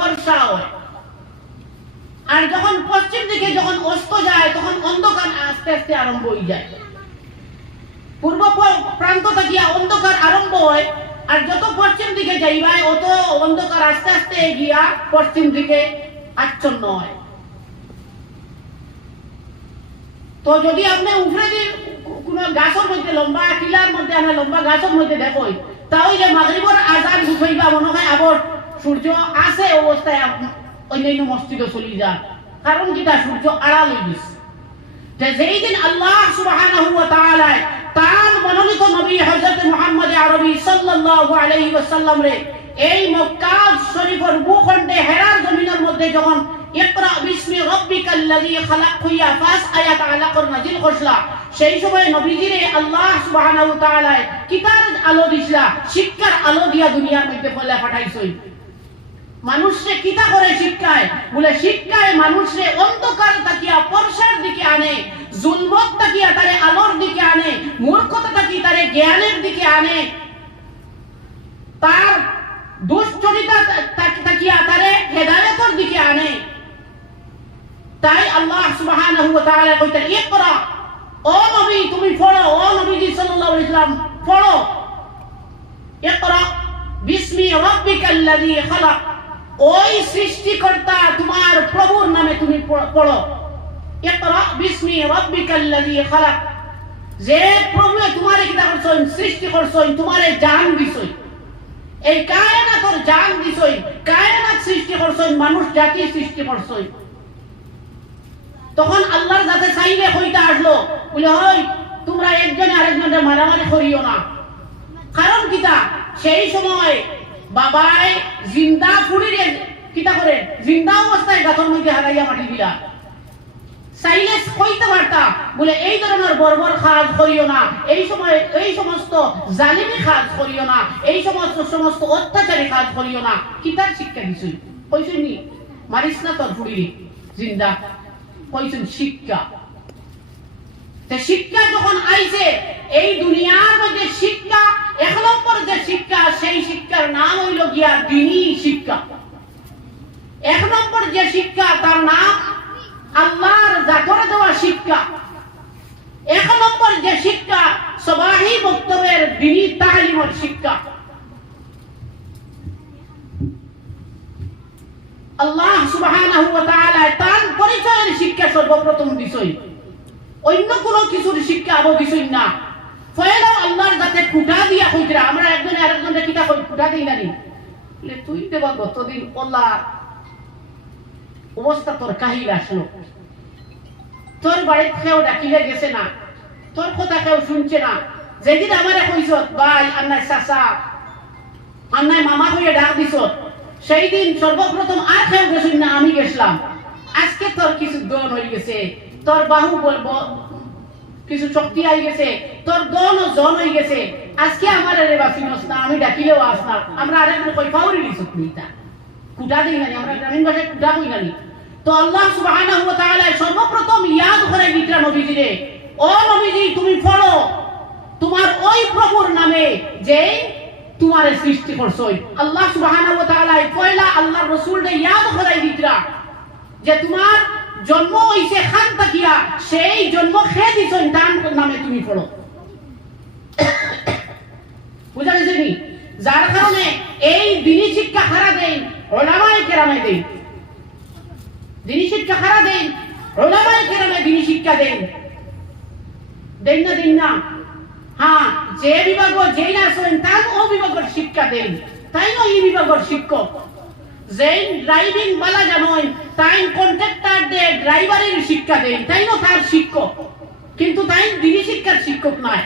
বর্ষা আর যখন পশ্চিম দিকে যখন অস্ত যায়, তখন অন্ধকার আস্তে আস্তে আরম্ভ হয়ে যায়। পূর্ব প্রান্ত থেকে অন্ধকার আরম্ভ হয়, আর যত পশ্চিম দিকে যাইবায় অত অন্ধকার আস্তে আস্তে গিয়া পশ্চিম দিকে আচ্ছন্ন হয়। তো যদি আপনি উপরে দিয়ে কোন গাছের মধ্যে, লম্বা টিলার মধ্যে, আমরা লম্বা গাছের মধ্যে দেখোই, তাহলে মাগরিবর আজান উঠাইবা মনে হয় আবার সূর্য আছে অবস্থায় অন্যান্য মসজিদে চলি যান। কারণ যেটা সূর্য আড়াল হয়ে গেছে যেই দিন আল্লাহ সুবহানাহু ওয়া তাআলা তার মনোনীত নবী হযরত মুহাম্মদ আরবি সাল্লাল্লাহু আলাইহি ওয়াসাল্লাম রে এই মক্কা শরীফের ভূখণ্ডে হেরার জমিনের মধ্যে যখন ইকরা বিসমি রাব্বিকাল্লাযী খালাক হইয়া ফাস আয়াত আলাকর নাজিল করছলা সেই সময় নবীজিরে আল্লাহ সুবহানাহু ওয়া তাআলা কিতার আলো দিছলা শিক্ষার আলো দিয়া দুনিয়ার মধ্যে ফলে পাঠাইছই মানুষে কিতা করে শিক্ষায়? বলে, শিক্ষায় মানুষে অন্ধকার তাকিয়া পরশার দিকে আনে, জুলমত তাকিয়া তারে আলোর দিকে আনে, মূর্খতা তাকি তারে জ্ঞানের দিকে আনে। তার দুশ্চরিতা তাকিয়া তারে হেদায়েতের দিকে আনে। তাই আল্লাহ সুবহানাহু ওয়া তাআলা কইতেন ইকরা ও নবী, তুমি পড়ো, ও নবীজি সাল্লাল্লাহু আলাইহি সাল্লাম, পড়ো। ইকরা বিসমি রাব্বিকাল্লাযী খালাক। ওই সৃষ্টিকর্তা তোমার প্রভুর নামে তুমি পড়ো। ইকরা বিসমি রাব্বিকাল্লাযী খালাক। যে প্রভু তোমারে কিতা করছন সৃষ্টি তোমারে জান দিছই এই কায়নাতর জান দিছই কায়নাত সৃষ্টি করছন, মানুষ জাতি সৃষ্টি করছই তখন আল্লাহর কাছে চাইলে হইতে আসলো, বলে হয় তোমরা একজনে আরেকজনের মারামারি করিও না। কারণ কিতা সেই সময় বাবাই জিন্দা ফুড়িরে কিতা করে জিন্দা অবস্থায় গাথর মধ্যে হারাইয়া মাটি দিলা চাইলে কইতে পারতা বলে এই ধরনের বর্বর কাজ করিও না, এই সময় এই সমস্ত জালিমি কাজ করিও না, এই সমস্ত সমস্ত অত্যাচারী কাজ করিও না। কিতার শিক্ষা দিছই কইছই নি? মারিস না তোর ফুড়িরে জিন্দা, কইছেন শিক্ষা। শিক্ষা যখন আইছে, এই দুনিয়ার মধ্যে শিক্ষা, এক নম্বর যে শিক্ষা, সেই শিক্ষার নাম হইল গিয়া দিনী শিক্ষা। এক নম্বর যে শিক্ষা, তার নাম আল্লাহর জাতরে দেওয়া শিক্ষা। এক নম্বর যে শিক্ষা, সবাহি বক্তব্যের দিনী তালিমের শিক্ষা। আল্লাহ ওয়া তার পরিচয়ের শিক্ষা সর্বপ্রথম বিষয়। অন্য কোনো কিছুর শিক্ষা আবো বিষয় না। আল্লাহর যাতে ফুটা দিয়া আমরা একজনে কই না নি? তুই দেবা গতদিন ওলা অবস্থা তোর কাহিল আসলো। তোর ডাকিলে গেছে না। তোর কথা কেউ শুনছে না। যেদিন আমারে কইছ ভাই আন্নাই চাচা আন্নাই মামা হয়ে ডাক দিছ সেই দিন সর্বপ্রথম আর কেউ গেছেন না, আমি গেছিলাম। আজকে তোর কিছু দন হয়ে গেছে। তোর বাহু কিছু শক্তি আই গেছে, তোর দন ও জন হয়ে গেছে। আজকে আমার রে বাসিনস না আমি ডাকিলেও আস না। আমরা আরেকজন কই ফাউরি দিছ তুইটা কুটা দিই না আমরা গ্রামীণ ভাষায় কুটা কই না তো আল্লাহ সুবহানাহু ওয়া তাআলা সর্বপ্রথম ইয়াদ করে দিতরা নবীজিরে ও নবীজি, তুমি পড়ো তোমার ওই প্রভুর নামে যে তোমারে সৃষ্টি করছই আল্লাহ সুবহানাহু ওয়া তাআলা পয়লা আল্লাহর রাসূলকে ইয়াদ করাই দিতরা যে তোমার জন্ম হইছে খান তাকিয়া সেই জন্ম খেয়ে দিছই তার নামে তুমি পড়ো। বুঝা গেছে নি? যার কারণে এই দিনী শিক্ষা হারা দেন, ওলামায়ে কেরামে দেন। দিনী শিক্ষা খারা দেন, ওলামায়ে কেরামে দিনী শিক্ষা দেন। দেন না দেন না। হ্যাঁ যে বিভাগ যেই না আছেন তার ও বিভাগের শিক্ষা দেন। তাই না এই বিভাগের শিক্ষক। যেই ড্রাইভিং বালা জানোই তাই কন্ট্রাক্টর দে ড্রাইভারের শিক্ষা দেন তাই না তার শিক্ষক। কিন্তু তাই দিনী শিক্ষার শিক্ষক নয়।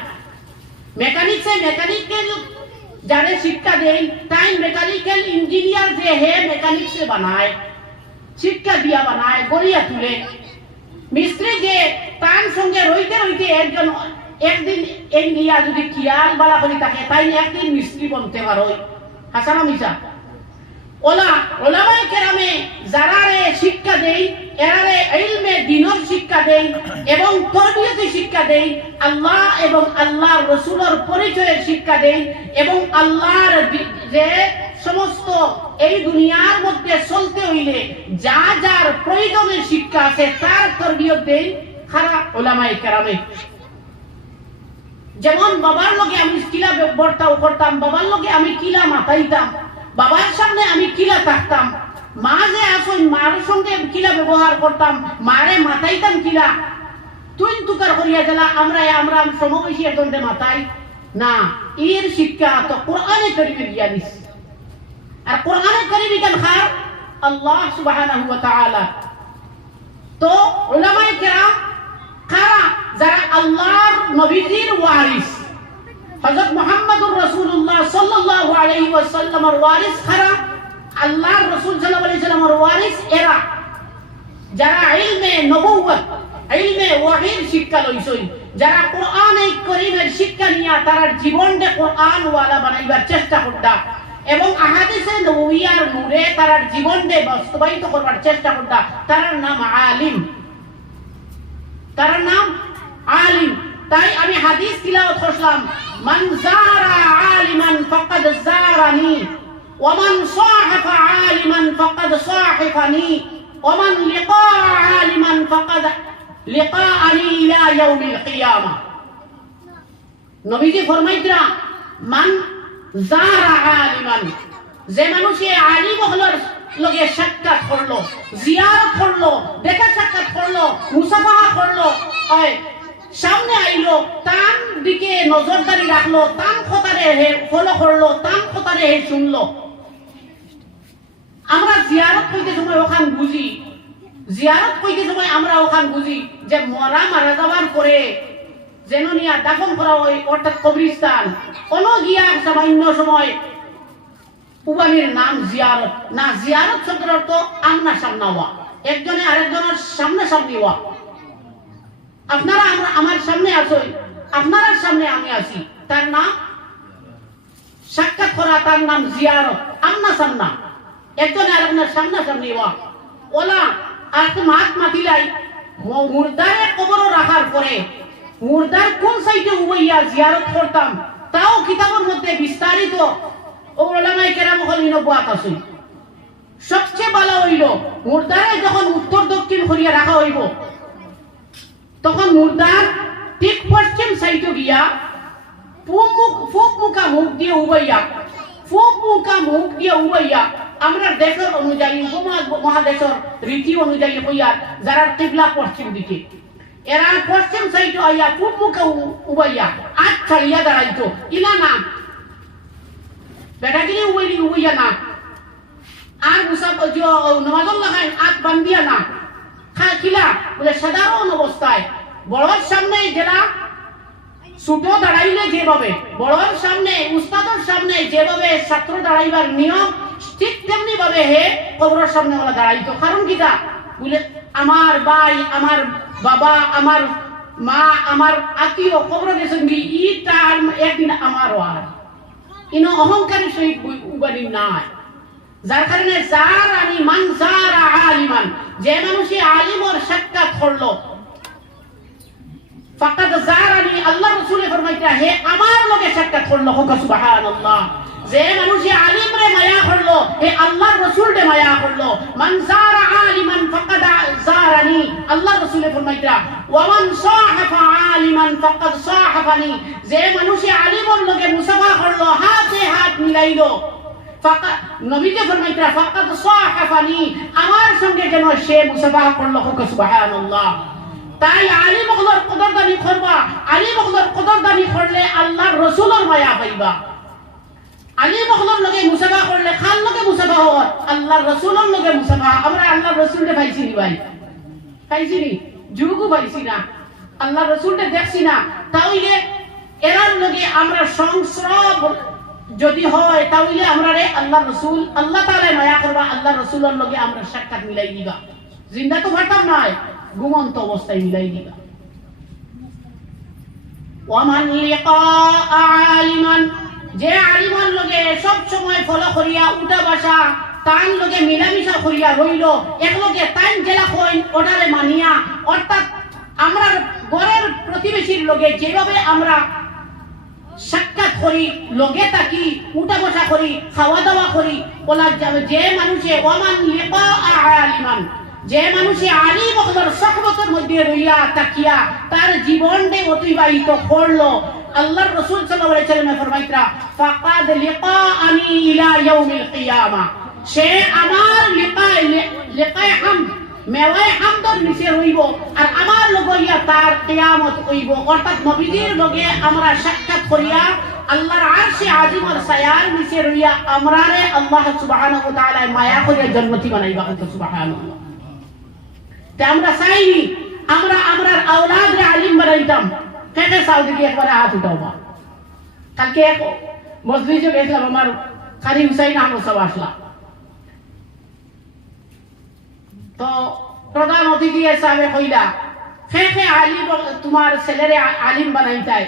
মেকানিক্সে মেকানিক্যাল যারে শিক্ষা দেন তাই মেকানিক্যাল ইঞ্জিনিয়ার যে হে মেকানিক্সে বানায়, শিক্ষা দিয়া বানায়, গড়িয়া তুলে। মিস্ত্রি যে তার সঙ্গে রইতে রইতে একজন একদিন এই নিয়া যদি খেয়াল বালা করে থাকে তাই একদিন মিস্ত্রি বনতে পারোই। হাসানা মিশা ওলা কেরামে শিক্ষা দেই ইলমে দিনর শিক্ষা দেই এবং শিক্ষা দেই, আল্লাহ এবং আল্লাহর রসুলের পরিচয়ের শিক্ষা দেই এবং আল্লাহর যে সমস্ত এই দুনিয়ার মধ্যে চলতে হইলে যা যার প্রয়োজনের শিক্ষা আছে তার তরবিয়ত দেন খারা ওলামাই কেরামে। যেমন বাবার লগে আমি কিলা বর্তাও করতাম, বাবার লগে আমি কিলা মাতাইতাম বাবার সামনে আমি কিলা থাকতাম। মা যে আসুন মার সঙ্গে কিলা ব্যবহার করতাম, মারে মাতাইতাম কিলা। তুই তুকার করিয়া গেলা, আমরা আমরা সমবয়সী একজনকে মাতাই। না, এর শিক্ষা তো কোরআনে করিমে দিয়া দিস আর কোরআনে করিমে কেন খার? আল্লাহ তাআলা। তো উলামায়ে কেরাম কারা যারা আল্লাহর নবীজির ওয়ারিস হযরত মুহাম্মদুর রাসূলুল্লাহ সাল্লাল্লাহু আলাইহি ওয়াসাল্লামের ওয়ারিস কারা আল্লাহর রাসূল সাল্লাল্লাহু আলাইহি ওয়াসাল্লামের ওয়ারিস এরা। যারা ইলমে নবুয়ত ইলমে ওয়াহির শিক্ষা লইছই যারা কোরআনে করিমের শিক্ষা নিয়া তার জীবনকে কোরআন ওয়ালা বানাইবার চেষ্টা করতা, এবং আহাদিসে নবুইয়ার নূরে তার জীবনকে বাস্তবায়িত করবার চেষ্টা করতা তার নাম আলিম। তার নাম আলিম। তাই আমি হাদিস তিলাওয়াত করলাম, মান যারা আলিমান ফাকাদ যারানি ওয়া মান সাহাফা আলিমান ফাকাদ সাহাফানি, ওয়া মান লিকা আলিমান ফাকাদ লিকাআনি ইলা ইয়াউমিল কিয়ামা। নবীজি ফরমাইতরা, মান যারা আলিমান, যে মানুষে আলিম হলর লগে সাক্ষাৎ করল, জিয়ারত করল, দেখা সাক্ষাৎ করল, মুসাফাহা করল, হয় সামনে আইলো, তার দিকে নজরদারি রাখল তাম খতারে হে ফলো করল তাম খতারে হে শুনলো। আমরা জিয়ারত কইতে সময় ওখান বুঝি। জিয়ারত কইতে সময় আমরা ওখান বুঝি যে মরা মারা যাওয়ার পরে যেন নিয়া দাফন করা হয়, অর্থাৎ কবরিস্তান কোন গিয়া সামান্য সময় উবানির নাম জিয়ারত। না, জিয়ারত শব্দের অর্থ আমনা সামনা হওয়া একজনে আরেকজনের সামনে সামনি হওয়া। আপনারা আমার সামনে আসই আপনার সামনে আমি আছি তার নাম সাক্ষাৎ করা, তার নাম জিয়ারত। আমনা সামনা। একজনে আরেকজনের সামনা সামনি হওয়া ওলা, আর মাছ মাতিলাই। মুর্দারে কবর রাখার পরে, মুর্দার কোন সাইডে উবাইয়া জিয়ারত করতাম, তাও কিতাবের মধ্যে বিস্তারিত। ওলামাই কেরাম হল ইনবাত আছে। সবচেয়ে ভালো হইল, মুর্দারে যখন উত্তর দক্ষিণ করিয়া রাখা হইব তখন মুর্দার ঠিক পশ্চিম সাইডে গিয়া পূব মুখ পূব মুখা মুখ দিয়ে উবাইয়া পূব মুখা মুখ দিয়ে উবাইয়া, আমরা দেশের অনুযায়ী উপমহাদেশের রীতি অনুযায়ী হইয়া যারা টিবলা পশ্চিম দিকে, এরা পশ্চিম সাইডে আইয়া পূব মুখে উবাইয়া আজ ছাড়িয়া দাঁড়াইতো। ইলা না। বেটাগিরি উবাইলি উবাইয়া না। আর মুসাফ নমাজল লাগাই আত বান্দিয়া না। খা খিলা, বলে, সাধারণ অবস্থায় বড়র সামনে জেলা ছোট দাঁড়াইলে যেভাবে, বড়র সামনে, উস্তাদের সামনে যেভাবে ছাত্র দাঁড়াইবার নিয়ম, ঠিক তেমনি ভাবে হে কবরের সামনে ওরা দাঁড়াইতো। কারণ কিটা বলে, আমার ভাই, আমার বাবা, আমার মা, আমার আত্মীয় কবর গেছেন কি? ই তার একদিন আমারও আর। ইনো অহংকারী সহিত উবানি নাই। যার কারণে যার আনি মান যার আলিমান, যে মানুষই আলিমর সাক্ষাৎ করল ফাকাদ জারানি, আল্লাহ রাসূলে ফরমাইতা হে আমার লগে সাক্ষাৎ করল, হোক সুবহানাল্লাহ। যে মানুষে আলিম রে মায়া করল, হে আল্লাহর রাসূল রে মায়া করল। মান জারা আলিমান ফাকাদ জারানি আল্লাহ রাসূলে ফরমাইতা ওয়া মান সাহাফা আলিমান ফাকাদ সাহাফানি। যে মানুষে আলিমর লগে মুসাফা করল, হাতে হাত মিলাইলো। নবীকে ফরমাইতা ফাকাদ সাহাফানি, আমার সঙ্গে যেন সে মুসাফা করল, হোক সুবহানাল্লাহ। তাই আলিম হলর কদরদানি করবা, আলিম হলর কদরদানি করলে আল্লাহর রসুলের মায়া পাইবা। আলিম হলর লগে মুসাফা করলে খান লগে মুসাফা হওয়ার আল্লাহর রসুলের লগে মুসাফা। আমরা আল্লাহর রসুলকে পাইছি নি ভাই? পাইছি নি? যুগও পাইছি না। আল্লাহর রসুলকে দেখছি না। তাহলে এরার লগে আমরা সংস্রব যদি হয়, তাহলে আমরা রে আল্লাহ রসুল, আল্লাহ তাআলা মায়া করবা আল্লাহ রসুলের লগে আমরা সাক্ষাৎ মিলাই দিবা জিন্দা তো পারতাম নয় ঘুমন্ত অবস্থায় মিলাই দিবা ওয়ামান লিকা আলিমান, যে আলিমান লগে সব সময় ফলো করিয়া উঠা বাসা তান লগে মিলামিশা করিয়া রইল একলগে তান জেলা কইন ওটারে মানিয়া, অর্থাৎ আমরা ঘরের প্রতিবেশীর লগে যেভাবে আমরা সাক্ষাৎ করি, লগে থাকি, উঠা বসা করি, খাওয়া দাওয়া করি, বলা যাবে যে মানুষে ওমান লিকা আলিমান। যে মানুষে আলিম হকদার সহবতের মধ্যে রইয়া তাকিয়া, তার জীবনকে অতিবাহিত করল। আল্লাহর রাসূল সাল্লাল্লাহু আলাইহি ফরমাইতরা, ফাকাদ লিকাআনি ইলা ইয়াউমিল কিয়ামা। সে আমার লিকায় লিকায় হামদ মেওয়ায় হামদর নিচে রইব, আর আমার লগইয়া তার কিয়ামত হইব। অর্থাৎ নবীজির লগে আমরা সাক্ষাৎ করিয়া, আল্লাহর আরশে আজিমর সায়ার নিচে রইয়া আমরারে আল্লাহ সুবহানাহু ওয়া তাআলা মায়া করিয়া জন্মতি বানাইবা সুবহানাল্লাহ। তে আমরা চাইনি। আমরা আমরার আওলাদরে আলিম বানাইতাম। কে কে সাউদি কি একবারে হাত উঠাও বা। কালকে এক মসজিদে গেছিলাম, আমার কারি হুসাইন আহমদ সব আসলাম তো প্রধান অতিথি হিসাবে কইলা কে আলিম, তোমার ছেলেরে আলিম বানাইতাই।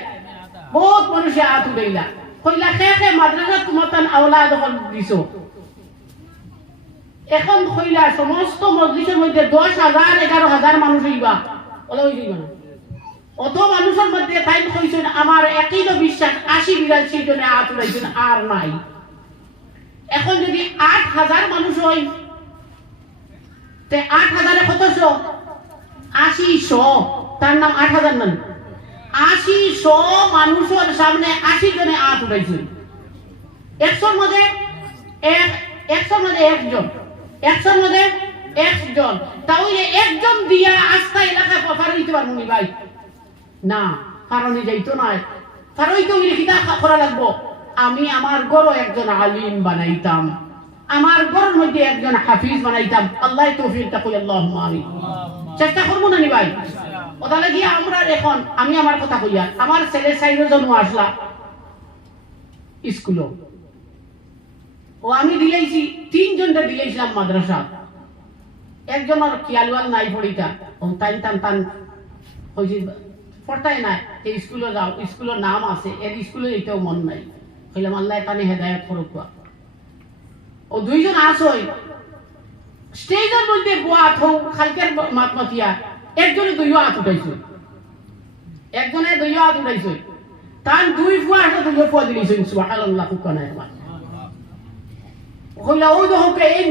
বহুত মানুষে হাত উঠাইলা। কইলা কে মাদ্রাসা তোমার তান আওলাদ দিছো। এখন কইলা সমস্ত মসজিদের মধ্যে দশ হাজার, এগারো হাজার মানুষ হইবা। ওলা হয়ে না অত মানুষের মধ্যে তাই কইছেন আমার একই তো বিশ্বাস, আশি বিরাশি জনে হাত উঠাইছেন আর নাই। এখন যদি আট হাজার মানুষ তে আট হাজারে কতশো আশি শ। তার নাম আট হাজার নাম আশি শ মানুষের সামনে আশি জনে হাত উঠাইছেন একশোর মধ্যে এক একশোর মধ্যে একজন। একশোর মধ্যে একজন। তাহলে একজন দিয়া আস্থা এলাকা পার হইতে পারব নি ভাই? না, কারণে যাইতো নয় কারণ তো কিতা করা লাগবো। আমি আমার গড় একজন আলিম বানাইতাম। আমার গড়ের মধ্যে একজন হাফিজ বানাইতাম। আল্লাহ তৌফিক তাকুল আল্লাহ আমি চেষ্টা করব না নি ভাই? ওটা লাগি আমরা এখন আমি আমার কথা কইয়া আমার ছেলে সাইড জন্ম আসলা। স্কুলও। ও আমি দিলেইছি তিনজনটা দিলেইছিলাম মাদ্রাসা একজনের কিয়ালওয়াল নাই পড়িতা ও তাই টান টান হয়েছে পড়তাই নাই এই স্কুলে যাও স্কুলের নাম আছে, এর স্কুলে এটাও মন নাই। কইলাম, আল্লাহ তানে হেদায়ত করুক ও দুইজন আসই, স্টেজের মধ্যে বুয়া থৌ খালকের মাত মাতিয়া একজনে দুইও হাত উঠাইছে। একজনে দুইও হাত উঠাইছে। তার দুই ফুয়া আসে দুইও ফুয়া দিলিছে সুবহানাল্লাহ কুকা নাই আমার। কইলা ওই এই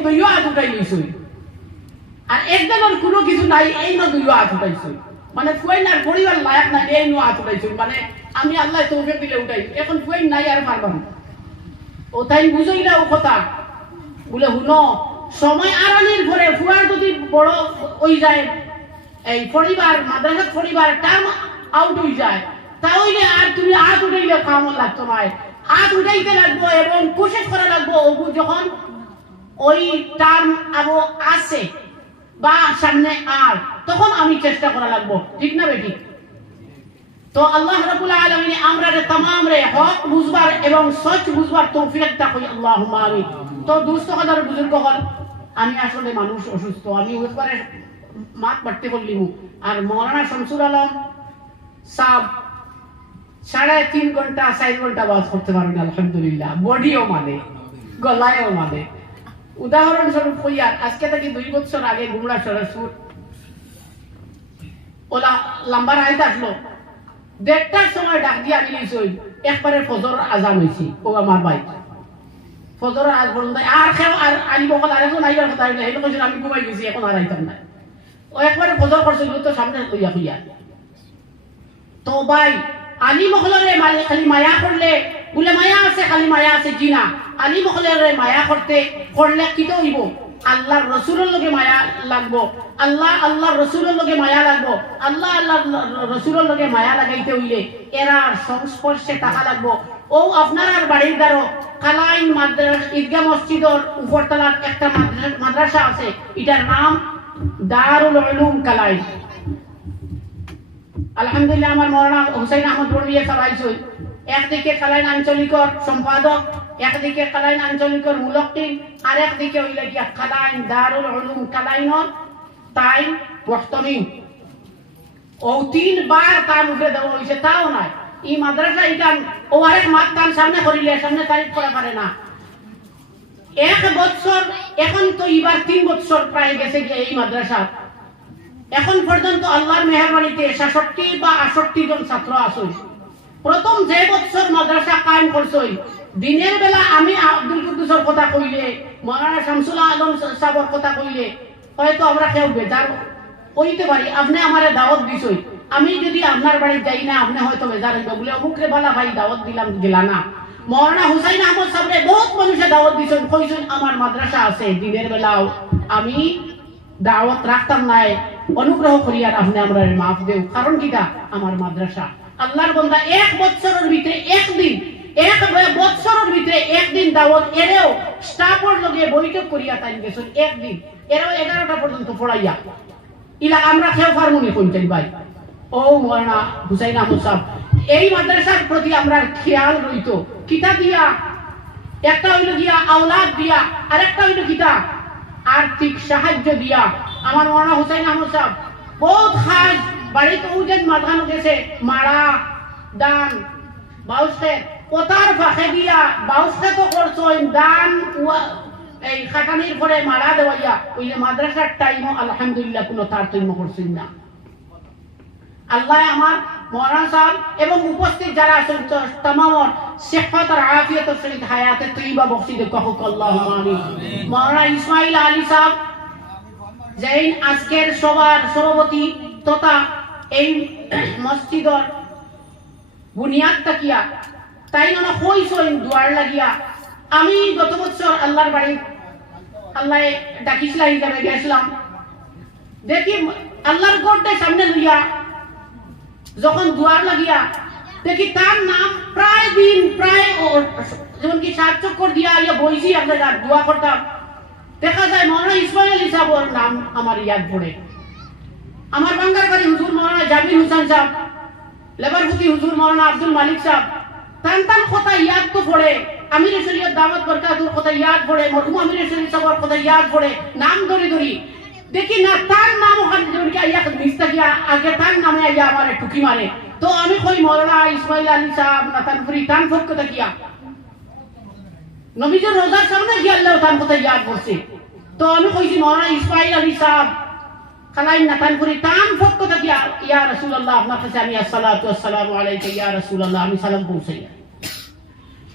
আর একজনের কোনো কিছু নাই, এই মানে পরিবার নাই, এই হাত মানে আমি আল্লাহ তৌফিক দিলে উঠাই। এখন নাই আর ও তাই ও কথা। বলে সময় পরে ফুয়ার যদি বড় ওই যায়, এই পরিবার মাদ্রাসা পরিবার টার্ম আউট হয়ে যায়, তাহলে আর তুমি হাত উঠাইলে কাম লাগতো নয় হাত উঠাইতে লাগবো এবং যখন ওই টার্ম আরও আছে বা সামনে আর, তখন আমি চেষ্টা করা লাগবো। ঠিক না বেটি? তো আল্লাহ রাবুল আলমিন আমরা রে তাম রে হক বুঝবার এবং সচ বুঝবার তৌফিক আল্লাহ আমি তো দুস্থ বুজুর্গ আমি আসলে মানুষ অসুস্থ, আমি একবারে মাত বাড়তে বললিম, আর মৌলানা শামসুর আলম সাড়ে তিন ঘণ্টা, চার ঘণ্টা বাস করতে পারেন, আলহামদুলিল্লাহ। বডিও মানে। গলায়ও মানে উদাহরণস্বরূপ কইয়া আজকে থেকে দুই বছর আগে গুমরা সরসপুর ওলা লাম্বার আইতে আসলো। দেড়টার সময় ডাক দিয়ে আমি নিয়েছি একবারে ফজর আজান হয়েছি ও আমার ভাই। ফজর আজ আর খেও, আর আনিব আইবার কথা কৈছিল আমি ঘুমাই গেছি এখন আর আইতাম না ও একবারে ফজর করছিল তো সামনে কইয়া কইয়া তো ভাই আলি মহলরে খালি মায়া করলে বলে মায়া আছে, খালি মায়া আছে জি না আলি মহলরে মায়া করতে করলে কি তো হইব আল্লাহর রসুলের লগে মায়া লাগবো। আল্লাহ আল্লাহর রসুলের লগে মায়া লাগবো। আল্লাহ আল্লাহ রসুলের লগে মায়া লাগাইতে হইলে এরার সংস্পর্শে টাকা লাগবো। ও আপনার বাড়ির দ্বারো কালাইন মাদ্রাসা ঈদগাহ মসজিদর উপরতলার একটা মাদ্রাসা- আছে। এটার নাম দারুল উলুম কালাইন। আলহামদুলিল্লাহ আমার মৌলানা হুসাইন আহমদ বড়িয়া চালাইছে। একদিকে কালাইন আঞ্চলিকর সম্পাদক, একদিকে কালাইন আঞ্চলিকর মুলকিন আর একদিকে হইলে গিয়া কালাইন, দারুল উলুম কালাইনর তাই বর্তমিন ও তিনবার তার মুখে দেওয়া হয়েছে তাও নাই। এই মাদ্রাসা ইটান, ও আরেক মাত তার সামনে করিলে, সামনে তারিফ করা পারে না। এক বছর এখন তো এবার তিন বছর প্রায় গেছে গিয়ে এই মাদ্রাসা। এখন পর্যন্ত আল্লাহর মেহরবানিতে সাতষট্টি বা আষট্টি জন ছাত্র আসই প্রথম যে বছর মাদ্রাসা কায়েম করছই, দিনের বেলা আমি আব্দুল কুদ্দুসের কথা কইলে মৌলানা শামসুল আলম সাহেবের কথা কইলে, হয়তো আমরা কেউ বেজার হইতে পারি, আপনি আমারে দাওয়াত দিছই। আমি যদি আপনার বাড়ি যাই না, আপনি হয়তো বেজার হইব। বলে, অমুকরে বালা ভাই, দাওয়াত দিলাম, গেলা না। মৌলানা হুসাইন আহমদ সাহেব বহুত মানুষে দাওয়াত দিছেন, কইছেন, আমার মাদ্রাসা আছে, দিনের বেলাও আমি দাওয়াত রাখতাম নাই, অনুগ্রহ করিয়া আপনি আমরা মাফ দেও। কারণ কিটা আমার মাদ্রাসা আল্লাহর বন্দা এক বছরের ভিতরে একদিন, এক বছরের ভিতরে একদিন দাওয়াত এরেও স্টাফের লগে বৈঠক করিয়া তাই গেছেন একদিন। এরাও এগারোটা পর্যন্ত পড়াইয়া। ইলা আমরা খেয়ে ফার্মুনি কইতেন ভাই? ও মৌলানা হুসাইন আহমদ সাহেব, এই মাদ্রাসার প্রতি আমরা খেয়াল রইত। কিতা দিয়া? একটা হইল গিয়া আওলাদ দিয়া, আরেকটা হইল কিতা? আর্থিক সাহায্য দিয়া। আমার মৌলানা হুসাইন আহমদ সাহেব, বহুত খাস বাড়িতে উজেন মাথানো গেছে মারা দান বাউসে ওতার ফাঁকে দিয়া বাউসে তো করছেন দান এই খাটানির পরে মারা দেওয়াইয়া ওই যে মাদ্রাসার টাইমও আলহামদুলিল্লাহ কোনো তারতম্য করছেন না। আল্লাহ আমার মহারান সাহেব এবং উপস্থিত যারা আছেন তামামর সেহত আর আফিয়ত সহিত হায়াতে তৈবা বক্সিদ কহুক আল্লাহ আমিন। মহারানা ইসমাইল আলী সাহেব যেই আজকের সবার সভাপতি তথা এই মসজিদর বুনিয়াদ তাকিয়া, তাই না কইসইন দুয়ার লাগিয়া। আমি গত বছর আল্লাহর বাড়ি আল্লাহ ডাকিছিলা হিসাবে গেছিলাম। দেখি আল্লাহর গড়টা সামনে লইয়া যখন দুয়ার লাগিয়া, দেখি তার নাম প্রায় দিন, প্রায় যেমন কি সাত চক্কর দিয়া ইয়া বইছি জায়গায় দোয়া করতাম। দেখা যায় মৌলানা ইসমাইল ইসাবর নাম আমার ইয়াদ পড়ে। আমার বাঙ্গার বাড়ি হুজুর মৌলানা জামির হুসেন সাহেব লেবারপুতি হুজুর মৌলানা আব্দুল মালিক সাহেব। তান তান কথা ইয়াদ তো পড়ে আমির শরীয়ত দাওয়াত বরকাতুর কথা ইয়াদ পড়ে মরহুম আমির শরীয়ত সাহেবের কথা ইয়াদ পড়ে নাম ধরে ধরি। দেখি না, তার নাম ওখানে ধরে কি মিস্তা গিয়া আগে তার নামে আইয়া আমার টুকি মারে। তো আমি কই মৌলানা ইসমাইল আলী সাহেব না তানপুরি তান ফক্ক দেখিয়া নবীজের রোজার সামনে গিয়ে আল্লাহ তার কথা ইয়াদ করছে। তো আমি কইছি মৌলানা ইসমাইল আলী সাহেব খালাই নাতান করি টান ফক্ক ইয়া রাসূলুল্লাহ আপনার কাছে আমি আসসালাতু আসসালামু আলাইকা, ইয়া রাসূলুল্লাহ, আমি সালাম পৌঁছাই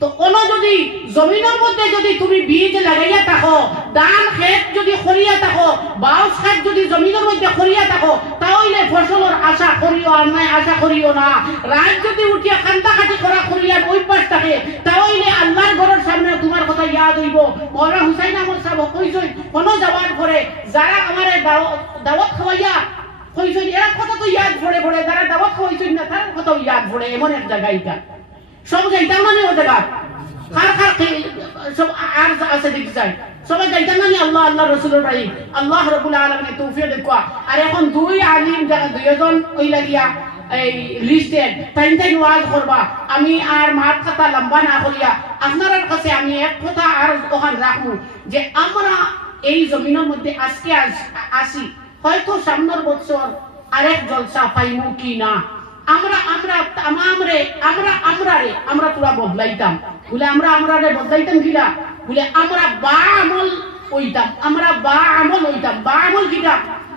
তো কোন যদি জমিনের মধ্যে যদি তুমি বীজ লাগাইয়া থাকো, ধান ক্ষেত যদি খরিয়া থাকো, বাউস ক্ষেত যদি জমিনের মধ্যে খরিয়া থাকো, তাহলে ফসলের আশা করিও আর নাই, আশা করিও না। রাত যদি উঠিয়া কান্তা কাটি করা খরিয়ার অভ্যাস থাকে, তাহলে আল্লাহর ঘরের সামনে তোমার কথা ইয়াদ হইব। মৌলানা হুসাইন আহমদ সাহেব কইছই কোন যাওয়ার পরে যারা আমারে দাও- দাওয়াত খাওয়াইয়া কইছই এরা কথা তো ইয়াদ পড়ে পড়ে যারা দাওয়াত না তার কথা ইয়াদ পড়ে এমন এক জায়গা এটা সব দুই আলিম যারা আমি আর মাঠ খাতা লম্বা না করিয়া আপনার কাছে আমি এক কথা আর ওখান রাখব যে আমরা এই জমিনের মধ্যে আজকে আসি। হয়তো সামনের বছর আরেক জলসা পাইমু কি না? আমরা আমরা আমামরে আমরা আমরা রে আমরা পুরা বদলাইতাম। বলে আমরা আমরা রে বদলাইতাম কিনা বলে আমরা বা আমল হইতাম, আমরা বা আমল হইতাম, বা আমল কিনা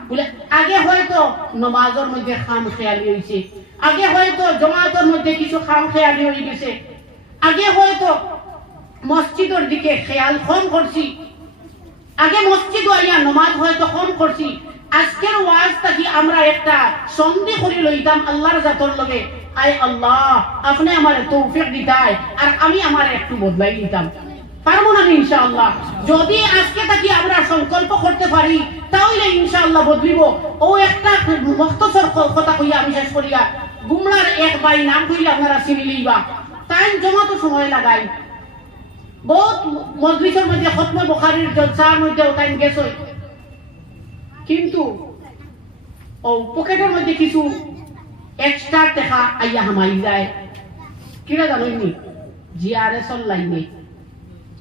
বলে আগে হয়তো নমাজের মধ্যে খাম খেয়ালি হইছে, আগে হয়তো জমাতের মধ্যে কিছু খাম খেয়ালি হয়ে গেছে, আগে হয়তো মসজিদের দিকে খেয়াল কম করছি, আগে মসজিদ আইয়া নমাজ হয়তো কম করছি আজকের ওয়াজ থাকি আমরা একটা সন্ধি করে লইতাম আল্লাহর জাতর লগে? আয় আল্লাহ, আপনি আমার তৌফিক দিতাই আর আমি আমার একটু বদলাই দিতাম পারব না ইনশাআল্লাহ? যদি আজকে থাকি আমরা সংকল্প করতে পারি, তাহলে ইনশাআল্লাহ বদলিব। ও একটা মখতসর কথা কইয়া আমি শেষ করিয়া, গুমরার এক বাই নাম কইয়া আপনারা চিনি লইবা। তাই জমা তো সময় লাগাই। বহুত মজলিসের মধ্যে খতমে বখারির জলসার মধ্যে ওটাই গেছে। কিন্তু ও পকেটের মধ্যে কিছু এক্সট্রা টাকা আইয়া হামাই যায়। কিরা জানেননি জিআরএস লাইনে।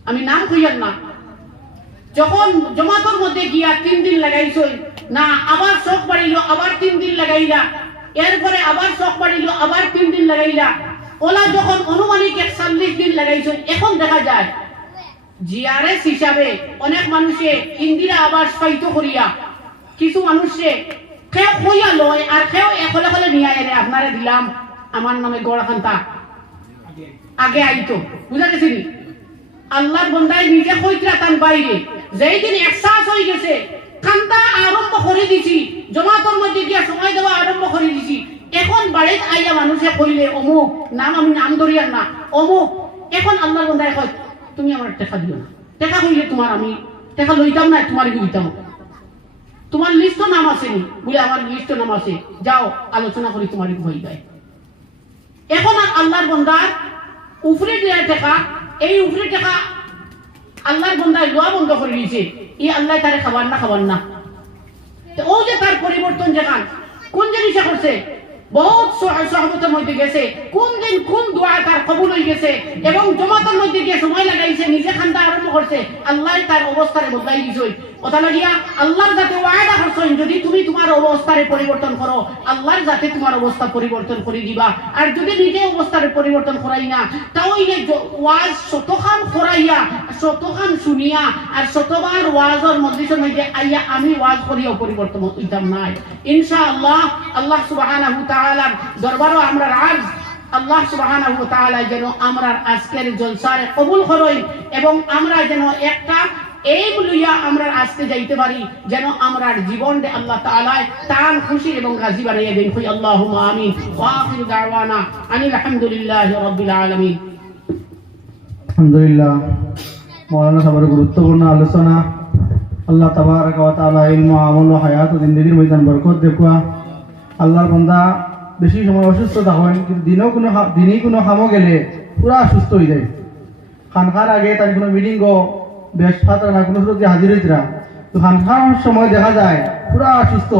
আমি নাম কইয়ার না। যখন জমাতর মধ্যে গিয়া তিন দিন লাগাইছই, না, আবার শখ বাড়িল আবার তিন দিন লাগাইলা এরপরে আবার শখ বাড়িল আবার তিন দিন লাগাইলা। ওলা যখন অনুমানিক একচল্লিশ দিন লাগাইছই, এখন দেখা যায়। জিআরএস হিসাবে অনেক মানুষে ইন্দিরা আবাস পাইতো করিয়া। কিছু মানুষে কেউ কইয়া লয় আর কেউ একলে কলে নিয়ে এনে আপনারে দিলাম। আমার নামে গড়খান্তা আগে আইতো, বুঝা গেছে নি? আল্লাহর বন্দায় নিজে কইতরা তান বাইরে। যেই দিন একসাস হয়ে গেছে কান্দা আরম্ভ করে দিছি, জমাতর মধ্যে গিয়া সময় দেওয়া আরম্ভ করে দিছি। এখন বাড়িতে আইয়া মানুষে কইলে, অমুক, নাম আমি নাম ধরিয়ার না। অমুক, এখন আল্লাহর বন্ধায় কয়, তুমি আমার টেকা দিও না। টেকা হইলে তোমার আমি, টেকা লইতাম না, তোমার দিতাম। তোমার লিস্ট নাম আসেনি। বলে আমার লিস্ট নাম আছে যাও, আলোচনা করি তোমার হয়ে যায় এখন আর আল্লাহর বন্দার উফরে দেওয়া টাকা এই উফরে টাকা আল্লাহর বন্দায় লোয়া বন্ধ করে দিয়েছে। এই আল্লাহ তারে খাবার না খাবার না। ও যে তার পরিবর্তন যেখান কোন জিনিসে করছে? বহুত সহ- সহবতের মধ্যে গেছে। কোন দিন কোন দোয়া তার কবুল হয়ে গেছে এবং জমাতের মধ্যে গিয়ে সময় লাগাইছে, নিজে খান্দা আরম্ভ করছে, আল্লাহ তার অবস্থারে বদলাই দিছে। কথা লাগিয়া আল্লাহর যাতে ওয়াদা করছেন, যদি তুমি তোমার অবস্থারে পরিবর্তন করো, আল্লাহর যাতে তোমার অবস্থা পরিবর্তন করে দিবা। আর যদি নিজে অবস্থারে পরিবর্তন করাই না, তাহলে ওয়াজ শতখান করাইয়া শতখান শুনিয়া, আর শতবার ওয়াজের মজলিসের মধ্যে আইয়া আমি ওয়াজ করিয়াও পরিবর্তন হইতাম নাই। ইনশাআল্লাহ, আল্লাহ সুবহানাহু তাআলার দরবারও আমরা আজ আল্লাহ সুবহানাহু তাআলা যেন আমরা আজকের জলসারে কবুল করই এবং আমরা যেন একটা এই লইয়া আমরা আজকে যাইতে পারি, যেন আমরা জীবন দে আল্লাহ তাআলা তান খুশি এবং রাজি বানাইয়া দেন। কই আল্লাহুম্মা আমিন। ওয়া আখিরু দাওয়ানা আনিল হামদুলিল্লাহি রাব্বিল আলামিন। আলহামদুলিল্লাহ, মৌলানা সবার গুরুত্বপূর্ণ আলোচনা। আল্লাহ তাবারক ওয়া তাআলা ইলম, আমল ও হায়াত ও জিন্দেগির ময়দান বরকত দেখুয়া আল্লাহর বান্দা বেশি সময় অসুস্থতা হয়, কিন্তু দিনও কোনো দিনই কোনো খামো গেলে পুরা সুস্থ হয়ে যায়। খানখার আগে তার কোনো মিটিং গো বেশ ফাতা না কোনো সুযোগ হাজির হয়েছিলাম তো খানখার সময় দেখা যায় পুরা সুস্থ।